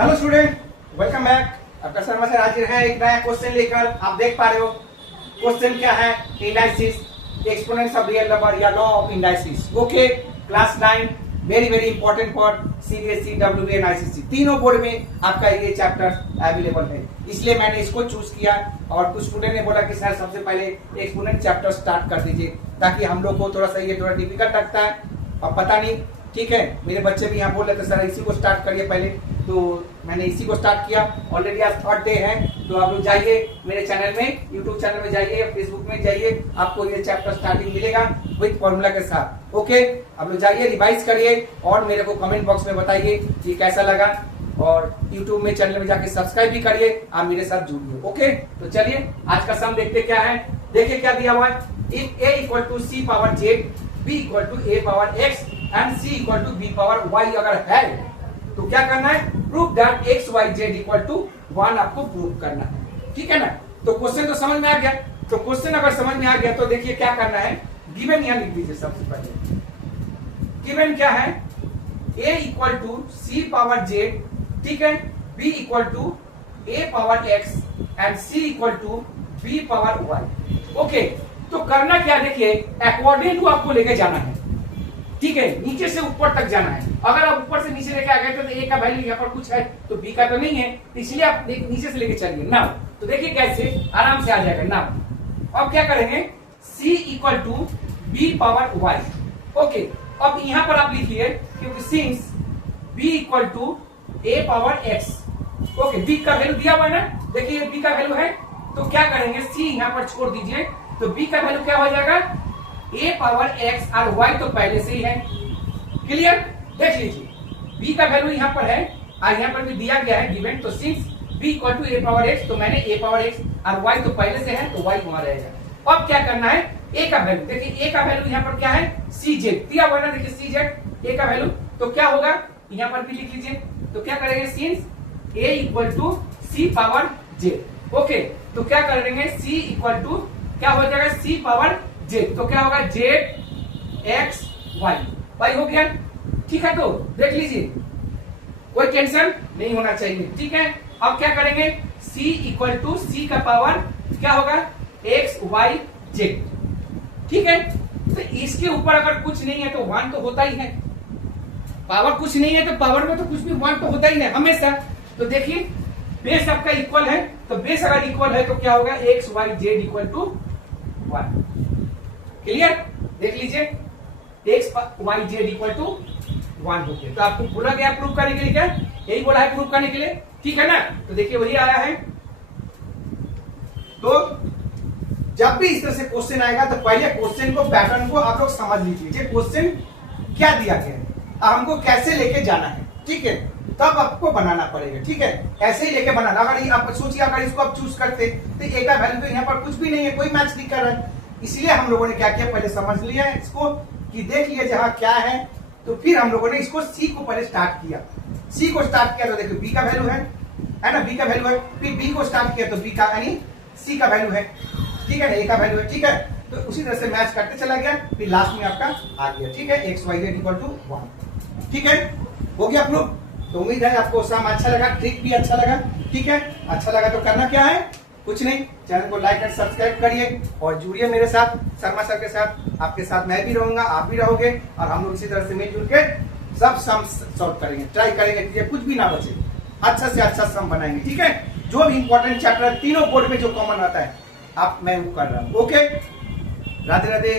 Hello student, welcome back. आपका Sharma sir हाजिर है एक नया क्वेश्चन लेकर। आप देख पा रहे हो क्वेश्चन क्या है, indices, exponents of real number या law of indices. Okay, class 9, very very important for CBSE, WB and ICSE, तीनों बोर्ड में आपका ये चैप्टर अवेलेबल है, इसलिए मैंने इसको चूज किया। और कुछ स्टूडेंट ने बोला कि सर सबसे पहले एक्सपोनेंट चैप्टर स्टार्ट कर दीजिए, ताकि हम लोग को थोड़ा सा ये थोड़ा डिफिकल्ट लगता है और पता नहीं। ठीक है, मेरे बच्चे भी यहाँ बोल रहे थे सर इसी को स्टार्ट करिए पहले, तो मैंने इसी को स्टार्ट किया। ऑलरेडी आज थर्ड डे है, तो आप लोग जाइए मेरे चैनल में, यूट्यूब चैनल में जाइए, फेसबुक में जाइए, आपको ये चैप्टर स्टार्टिंग मिलेगा विद फॉर्मूला के साथ। ओके, आप लोग जाइए, रिवाइज करिए और मेरे को कमेंट बॉक्स में बताइए कि कैसा लगा। और यूट्यूब में चैनल में जाके सब्सक्राइब भी करिए, आप मेरे साथ जुड़िए। ओके, तो चलिए आज का सम देखते क्या है। देखिए क्या दिया हुआ है, if a equal to c power z, b equal to a power x and c equal to b power y अगर है तो क्या करना है, prove that x y z equal to 1 आपको प्रूव करना है। ठीक है ना, तो क्वेश्चन तो समझ में आ गया। तो क्वेश्चन अगर समझ में आ गया तो देखिए क्या करना है, गिवन यहां लिख दीजिए। सबसे पहले गिवन क्या है, a equal to c power z, ठीक है, b equal to a power x and c equal to b power y। Okay, तो करना क्या, देखिए अकॉर्डिंग टू आपको लेके जाना है। ठीक है, नीचे से ऊपर तक जाना है। अगर आप ऊपर से नीचे लेके आ गए तो a का वैल्यू यहाँ पर कुछ है तो b का तो नहीं है, इसलिए आप नीचे से लेके चलिए ना। तो देखिए कैसे आराम से आ जाएगा ना। अब क्या करेंगे, c equal to b power y। Okay, अब यहाँ पर आप लिखिए, क्योंकि since b equal to a power x। Okay, b का वैल्यू दिया हुआ है ना, देखिए b का वैल्यू है, तो क्या करेंगे, c यहाँ पर छोड़ दीजिए, तो b का वैल्यू क्या हो जाएगा, a पावर x और y तो पहले से ही है। क्लियर, देख लीजिए b का वैल्यू यहाँ पर है और यहाँ पर भी दिया गया है गिवन। तो since b equal to a power x, तो मैंने a पावर x और y तो पहले से है तो y वहां रहेगा। अब क्या करना है, a का वैल्यू, देखिए a का वैल्यू यहाँ पर क्या है, cz दिया हुआ है ना, देखिए cz a का वैल्यू, तो क्या होगा यहाँ पर भी लिख लीजिए। तो क्या करेंगे, since a equal to c power j। Okay, तो क्या करेंगे, c इक्वल टू क्या हो जाएगा, c पावर j, तो क्या होगा z x y हो गया। ठीक है, तो देख लीजिए कोई टेंशन नहीं होना चाहिए। ठीक है, अब क्या करेंगे, c इक्वल टू c का पावर क्या होगा, x y z। ठीक है, तो इसके ऊपर अगर कुछ नहीं है तो 1 तो होता ही है, पावर कुछ नहीं है तो पावर में तो कुछ भी 1 तो होता ही है हमेशा। तो देखिए बेस आपका इक्वल है, तो बेस अगर इक्वल है तो क्या होगा, x y z equal to 1। Clear, देख लीजिए x y z equal to 1 हो गया। तो आपको बोला गया प्रूव करने के लिए, क्या यही बोला है प्रूव करने के लिए, ठीक है ना। तो देखिए वही आया है। तो जब भी इस तरह से क्वेश्चन आएगा तो पहले क्वेश्चन को, पैटर्न को आप लोग समझ लीजिए, क्वेश्चन क्या दिया गया है, हमको कैसे लेके जाना है। ठीक है, तब आपको बनाना पड़ेगा। ठीक है, ऐसे ही लेके बनाना। अगर आप सोचिए अगर इसको आप चूज करते तो a का वैल्यू तो यहाँ पर कुछ भी नहीं है, कोई मैच नहीं कर रहा है, इसलिए हम लोगों ने क्या किया, पहले समझ लिया है इसको कि देख लिया जहां क्या है, तो फिर हम लोगों ने इसको c को पहले स्टार्ट किया। c को स्टार्ट किया तो देखो b का वैल्यू है ना, b का वैल्यू है, फिर b को स्टार्ट किया तो b का यानी c का वैल्यू है। ठीक है ना, a का वैल्यू है। ठीक है, तो उसी तरह से मैच करते चला गया, फिर लास्ट में आपका आ गया। ठीक है, x y z equal to 1। ठीक है, हो गया प्रूफ। तो उम्मीद है आपको सम अच्छा लगा, ट्रिक भी अच्छा लगा। ठीक है, अच्छा लगा तो करना क्या है, कुछ नहीं, चैनल को लाइक एंड सब्सक्राइब करिए और जुड़िए मेरे साथ, शर्मा सर के साथ। आपके साथ मैं भी रहूंगा, आप भी रहोगे, और हम लोग इसी तरह से मिलजुल के सब सम सॉल्व करेंगे, ट्राई करेंगे कि कुछ भी ना बचे, अच्छा से अच्छा सम बनाएंगे। ठीक है, जो भी इंपॉर्टेंट चैप्टर तीनों बोर्ड में जो कॉमन आता है आप मैं वो कर रहा हूँ। ओके, राधे राधे।